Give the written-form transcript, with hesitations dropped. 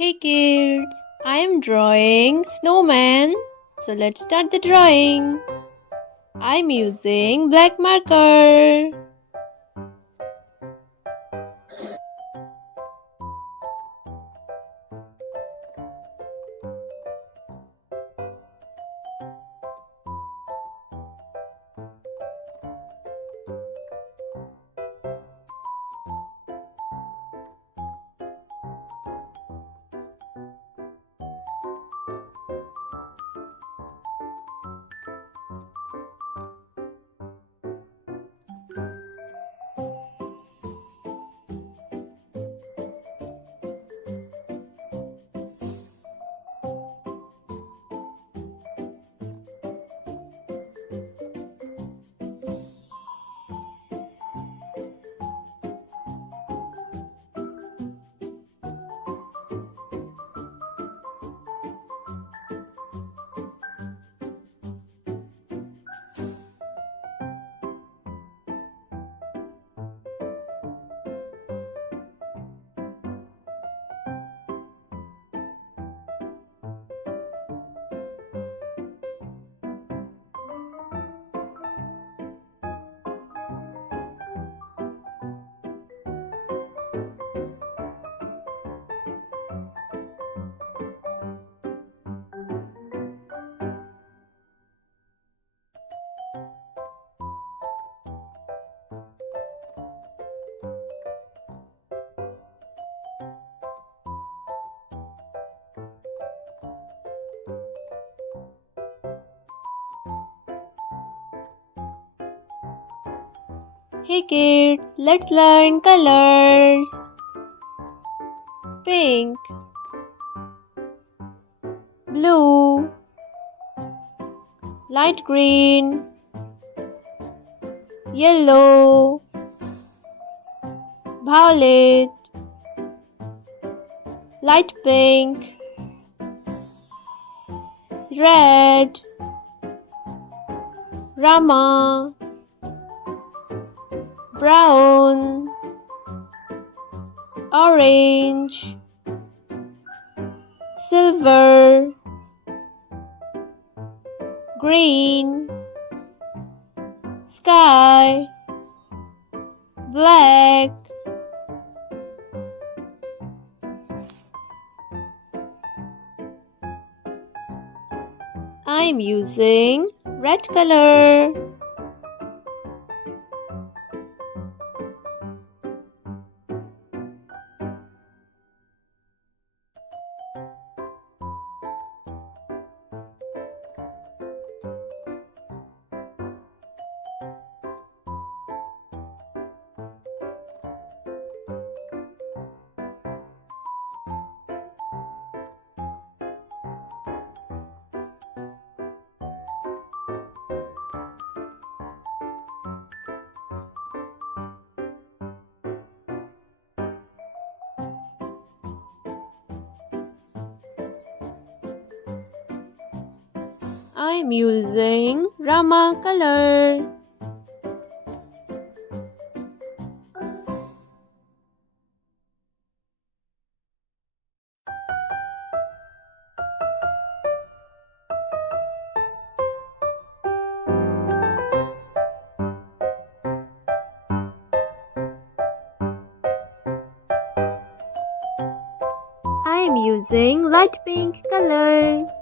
Hey kids, I am drawing snowman. So let's start the drawing. I'm using black marker. Hey kids, let's learn colors. Pink, blue, light green, yellow, violet, light pink, red, rama, brown, orange, silver, green, sky, black. I'm using red color. I'm using Rama color. I'm using light pink color.